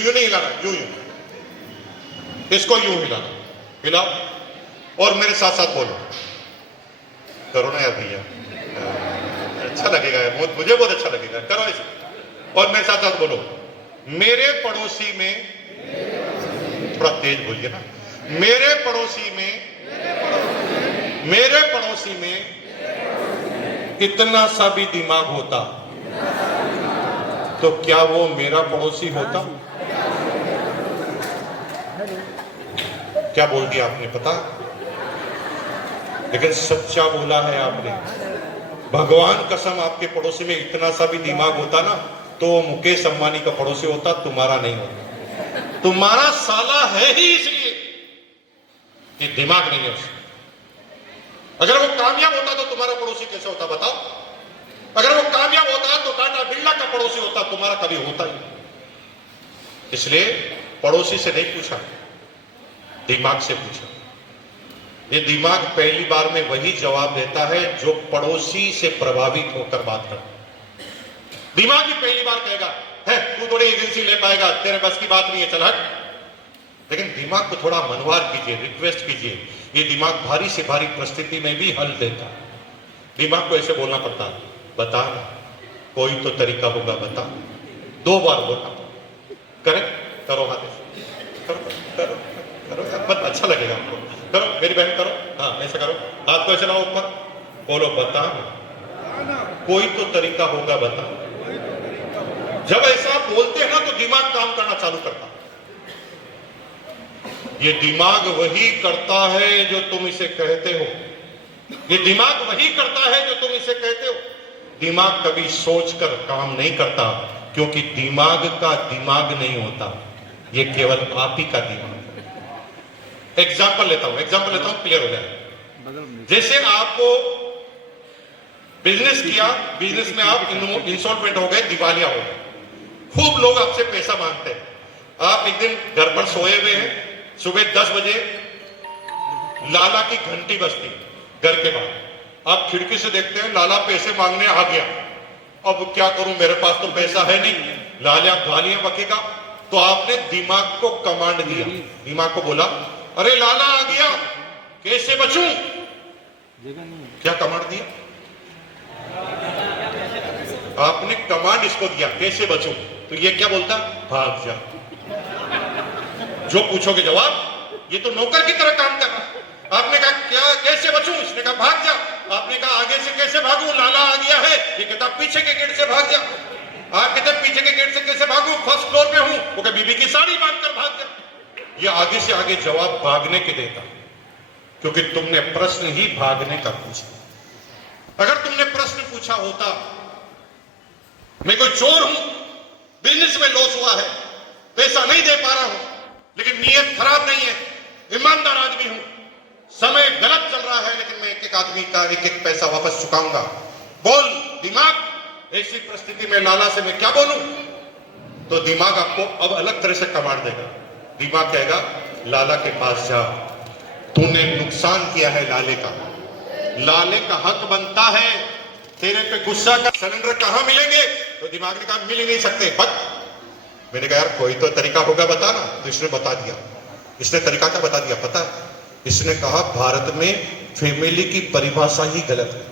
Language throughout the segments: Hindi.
यूं नहीं हिलाना, यूं यूं, इसको यूं हिलाना, हिलाओ और मेरे साथ साथ बोलो। करो ना यार भैया, अच्छा लगेगा, मुझे बहुत अच्छा लगेगा, करो इसे। और मेरे साथ साथ बोलो, मेरे पड़ोसी में, थोड़ा तेज बोलिए ना, मेरे पड़ोसी में इतना सा भी दिमाग होता तो क्या वो मेरा पड़ोसी होता? क्या बोल दिया आपने पता? लेकिन सच्चा बोला है आपने। भगवान कसम, आपके पड़ोसी में इतना सा भी दिमाग होता ना तो मुकेश अंबानी का पड़ोसी होता, तुम्हारा नहीं होता। तुम्हारा साला है ही इसलिए कि दिमाग नहीं है उसमें। अगर वो कामयाब होता तो तुम्हारा पड़ोसी कैसे होता बताओ? अगर वो कामयाब होता तो टाटा बिरला का पड़ोसी होता, तुम्हारा कभी होता ही नहीं। इसलिए पड़ोसी से नहीं पूछा, दिमाग से पूछा। ये दिमाग पहली बार में वही जवाब देता है जो पड़ोसी से प्रभावित होकर बात करता है। दिमाग ही पहली बार कहेगा, है तू थोड़ी एजेंसी ले पाएगा, तेरे बस की बात नहीं है, चल हट। लेकिन दिमाग को थोड़ा मनवार कीजिए, रिक्वेस्ट कीजिए, ये दिमाग भारी से भारी परिस्थिति में भी हल देता है। दिमाग को ऐसे बोलना पड़ता है, बता ना, कोई तो तरीका होगा, बता। 2 बार बोलना, करेक्ट करो, हाथ करो करो करो यार, अच्छा लगेगा आपको। करो मेरी बहन, करो, हाँ ऐसे करो, हाथ को ऐसे लाओ ऊपर, बोलो बता ना, कोई तो तरीका होगा, बता। जब ऐसा बोलते हैं ना तो दिमाग काम करना चालू करता है। ये दिमाग वही करता है जो तुम इसे कहते हो। ये दिमाग वही करता है जो तुम इसे कहते हो। दिमाग कभी सोचकर काम नहीं करता, क्योंकि दिमाग का दिमाग नहीं होता, ये केवल आप ही का दिमाग है। एग्जाम्पल लेता हूं, क्लियर हो जाए। जैसे आपको बिजनेस किया, बिजनेस में आप इंसॉल्वेंट हो गए, दिवालिया हो गए, खूब लोग आपसे पैसा मांगते हैं। आप एक दिन घर पर सोए हुए हैं, सुबह 10 बजे लाला की घंटी बजती घर के बाहर, आप खिड़की से देखते हैं लाला पैसे मांगने आ गया। अब क्या करूं, मेरे पास तो पैसा है नहीं, लाला गालियां बकेगा। तो आपने दिमाग को कमांड दिया, दिमाग को बोला, अरे लाला आ गया, कैसे बचूं? क्या कमांड दिया आपने? कमांड इसको दिया, कैसे बचूं? तो ये क्या बोलता? भाग जा। जो पूछोगे जवाब, ये तो नौकर की तरह काम कर रहा। आपने कहा क्या, कैसे बचूं? इसने कहा भाग जा। आपने कहा आगे से कैसे भागूं, लाला आ गया है। ये कहता पीछे के गेट से भाग जा। आप कहते पीछे के गेट से कैसे भागूं, फर्स्ट फ्लोर पे हूं। वो कहा बीबी की साड़ी बांधकर भाग जा। ये आगे से आगे जवाब भागने के देता, क्योंकि तुमने प्रश्न ही भागने का पूछा। अगर तुमने प्रश्न पूछा होता, मैं कोई चोर हूं, बिजनेस में लॉस हुआ है, पैसा नहीं दे पा रहा हूं, लेकिन नीयत खराब नहीं है, ईमानदार आदमी हूं, समय गलत चल रहा है, लेकिन मैं एक एक आदमी का एक एक पैसा वापस चुकाऊंगा, बोल दिमाग। ऐसी परिस्थिति में लाला से मैं क्या बोलूं? तो दिमाग आपको अब अलग तरह से कमांड देगा। दिमाग कहेगा लाला के पास जा, तूने नुकसान किया है लाले का, लाले का हक बनता है तेरे पे गुस्सा का। सिलेंडर कहां मिलेंगे? तो दिमाग ने कहा मिल ही नहीं सकते, बट मैंने कहा यार कोई तो तरीका होगा, बता ना। तो इसने बता दिया। इसने तरीका क्या बता दिया पता है? इसने कहा भारत में फैमिली की परिभाषा ही गलत है।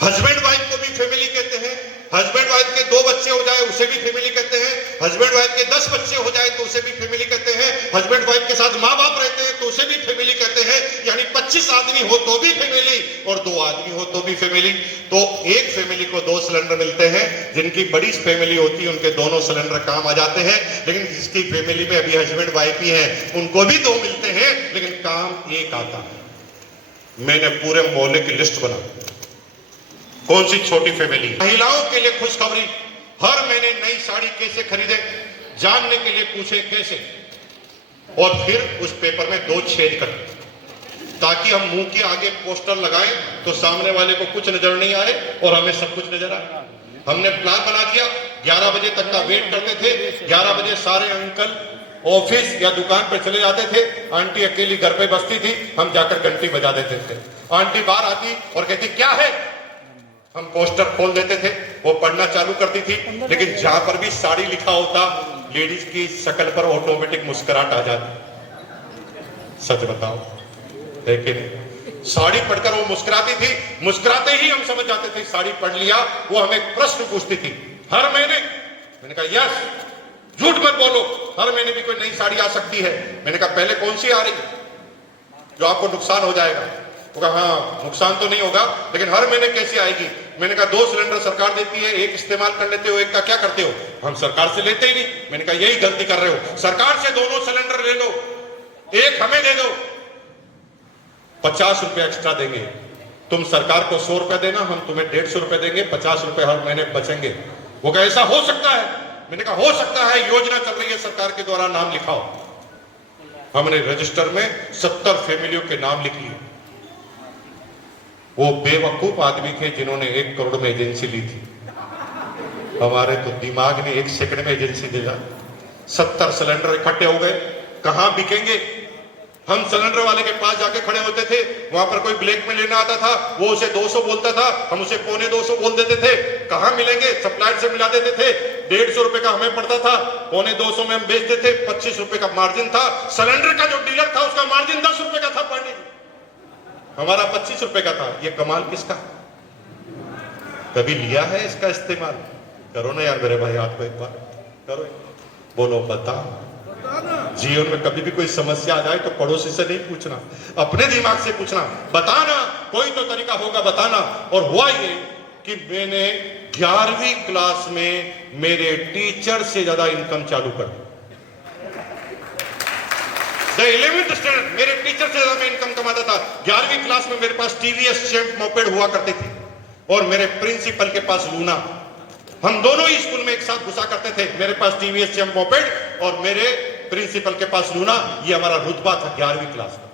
हस्बैंड वाइफ को भी फैमिली कहते हैं, हस्बैंड वाइफ के 2 बच्चे हो जाए उसे भी फैमिली कहते हैं, हस्बैंड वाइफ के 10 बच्चे हो जाए तो उसे भी फैमिली कहते हैं, हस्बैंड वाइफ के साथ माँ बाप रहते हैं तो उसे भी फैमिली कहते हैं। यानी 25 आदमी हो तो भी फैमिली, और 2 आदमी हो तो भी फैमिली। तो एक फैमिली को 2 सिलेंडर मिलते हैं, जिनकी बड़ी फैमिली होती है उनके दोनों सिलेंडर काम आ जाते हैं। लेकिन जिसकी फैमिली में अभी हस्बैंड वाइफ ही है, उनको भी 2 मिलते हैं, लेकिन काम एक आता है। मैंने पूरे मोहल्ले की लिस्ट बना, कौन सी छोटी फैमिली। महिलाओं के लिए खुशखबरी, हर महीने नई साड़ी कैसे खरीदे जानने के लिए पूछे कैसे, और फिर उस पेपर में 2 छेद कर, ताकि हम मुंह के आगे पोस्टर लगाएं तो सामने वाले को कुछ नजर नहीं आए और हमें सब कुछ नजर आए। हमने प्लान बना दिया, 11 बजे तक का वेट करते थे। 11 बजे सारे अंकल ऑफिस या दुकान पर चले जाते थे, आंटी अकेली घर पे बसती थी, हम जाकर घंटी बजा देते थे। आंटी बाहर आती और कहती क्या है, हम पोस्टर खोल देते थे, वो पढ़ना चालू करती थी, लेकिन जहां पर भी साड़ी लिखा होता, लेडीज की शक्ल पर ऑटोमेटिक मुस्कुराहट आ जाती। सच बताओ है कि नहीं? साड़ी पढ़कर वो मुस्कुराती थी, मुस्कुराते ही हम समझ जाते थे साड़ी पढ़ लिया। वो हमें प्रश्न पूछती थी हर महीने। मैंने कहा यस, झूठ मत बोलो, हर महीने भी कोई नई साड़ी आ सकती है। मैंने कहा पहले कौन सी आ रही जो आपको नुकसान हो जाएगा? वो कहा हाँ नुकसान तो नहीं होगा, लेकिन हर महीने कैसी आएगी? मैंने कहा 2 सिलेंडर सरकार देती है, एक इस्तेमाल कर लेते हो, एक का क्या करते हो? हम सरकार से लेते ही नहीं। मैंने कहा यही गलती कर रहे हो, सरकार से दोनों सिलेंडर ले लो, एक हमें दे दो, 50 रुपए एक्स्ट्रा देंगे। तुम सरकार को 100 रुपए देना, हम तुम्हें 150 रुपए देंगे, 50 रुपए हर महीने बचेंगे। वो कहा ऐसा हो सकता है? मैंने कहा हो सकता है, योजना चल रही है सरकार के द्वारा, नाम लिखाओ। हमने रजिस्टर में 70 फैमिलियों के नाम लिख लिए। वो बेवकूफ आदमी थे जिन्होंने 1 करोड़ में एजेंसी ली थी। हमारे तो दिमाग ने 1 सेकंड में एजेंसी दिया। 70 सिलेंडर इकट्ठे हो गए, कहां बिकेंगे? हम सिलेंडर वाले के पास जाके खड़े होते थे, वहां पर कोई ब्लैक में लेना आता था, वो उसे 200 बोलता था, हम उसे 250 बोल देते थे। कहां मिलेंगे? सप्लायर से मिला देते थे। 150 रुपए का हमें पड़ता था, 250 में हम बेचते थे, 25 रुपए का मार्जिन था। सिलेंडर का जो डीलर था उसका मार्जिन 10 रुपए का था पड़ने, हमारा 25 रुपए का था। ये कमाल किसका? कभी लिया है इसका इस्तेमाल? करो ना यार मेरे भाई, आपको एक बार करो, बोलो बता। जीवन में कभी भी कोई समस्या आ जाए तो पड़ोसी से नहीं पूछना, अपने दिमाग से पूछना। बताना, कोई तो तरीका होगा बताना। और हुआ ये कि मैंने 11वीं क्लास में मेरे टीचर से ज्यादा इनकम चालू कर दी। 11th स्टैंडर्ड मेरे टीचर से ज्यादा मैं इनकम कमाता था। 11वीं क्लास में मेरे पास टीवीएस चैंप मोपेड हुआ करती थी और मेरे प्रिंसिपल के पास लूना। हम दोनों ही स्कूल में एक साथ घुसा करते थे, मेरे पास टीवीएस चैंप मोपेड और मेरे प्रिंसिपल के पास लूना। ये हमारा रुतबा था 11वीं क्लास का।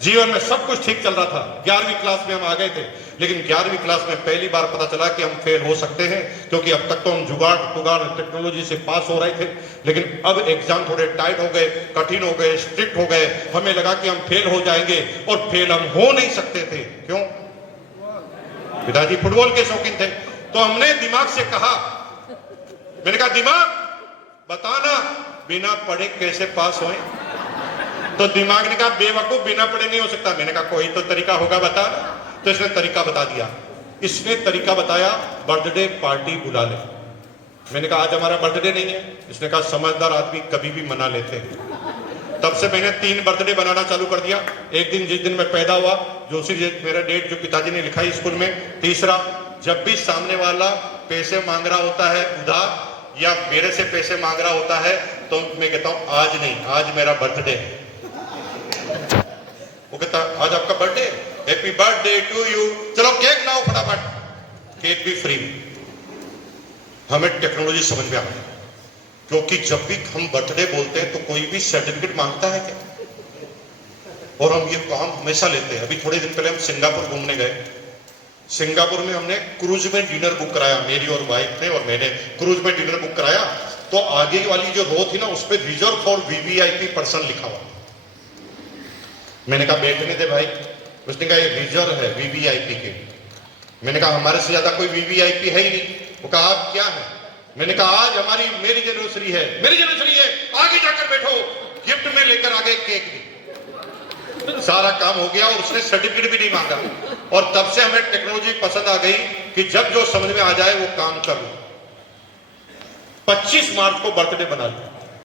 जीवन में सब कुछ ठीक चल रहा था, 11वीं क्लास में हम आ गए थे। लेकिन 11वीं क्लास में पहली बार पता चला कि हम फेल हो सकते हैं, क्योंकि अब तक तो हम जुगाड़ टुगाड़ टेक्नोलॉजी से पास हो रहे थे, लेकिन अब एग्जाम थोड़े टाइट हो गए, कठिन हो गए, स्ट्रिक्ट हो गए। हमें लगा कि हम फेल हो जाएंगे, और फेल हम हो नहीं सकते थे। क्यों? पिताजी फुटबॉल के शौकीन थे, तो हमने दिमाग से कहा, मैंने कहा दिमाग बताना बिना पढ़े कैसे पास होए? तो दिमाग ने कहा बेवकूफ, बिना पढ़े नहीं हो सकता। मैंने कहा कोई तो तरीका होगा बता। तो इसने तरीका बता दिया। इसने तरीका बताया, बर्थडे पार्टी बुला ले। मैंने कहा आज हमारा बर्थडे नहीं है। इसने कहा समझदार आदमी कभी भी मना लेते हैं। तब से मैंने 3 बर्थडे बनाना चालू कर दिया। एक दिन जिस दिन मैं पैदा हुआ, जो उसी मेरा डेट जो पिताजी ने लिखा है स्कूल में। तीसरा, जब भी सामने वाला पैसे मांग रहा होता है उधार, या मेरे से पैसे मांग रहा होता है, तो मैं कहता हूं आज नहीं, आज मेरा बर्थडे है। वो कहता आज आपका birthday, happy birthday to you, चलो केक लाओ फटाफट, केक भी फ्री। हमें टेक्नोलॉजी समझ में आ गई, क्योंकि जब भी हम बर्थडे बोलते हैं तो कोई भी सर्टिफिकेट मांगता है क्या? और हम ये काम हमेशा लेते हैं। अभी थोड़े दिन पहले हम सिंगापुर घूमने गए। सिंगापुर में हमने क्रूज में डिनर बुक कराया, मेरी और वाइफ ने और मैंने क्रूज में डिनर बुक कराया। तो आगे वाली जो रो थी ना, उस पर रिजर्व फॉर वीवीआईपी पर्सन लिखा हुआ। मैंने कहा बैठने दे भाई। उसने कहा ये रिजर्व है वीवीआईपी के। मैंने कहा हमारे से ज्यादा कोई वीवीआईपी है ही नहीं। वो कहा आप क्या है? मैंने कहा आज हमारी मेरी एनिवर्सरी है। मेरी एनिवर्सरी है, आगे जाकर बैठो। गिफ्ट में लेकर आ गए केक भी, सारा काम हो गया और उसने सर्टिफिकेट भी नहीं मांगा। और तब से हमें टेक्नोलॉजी पसंद आ गई कि जब जो समझ में आ जाए वो काम कर लो। 25 मार्च को बर्थडे बना लिया।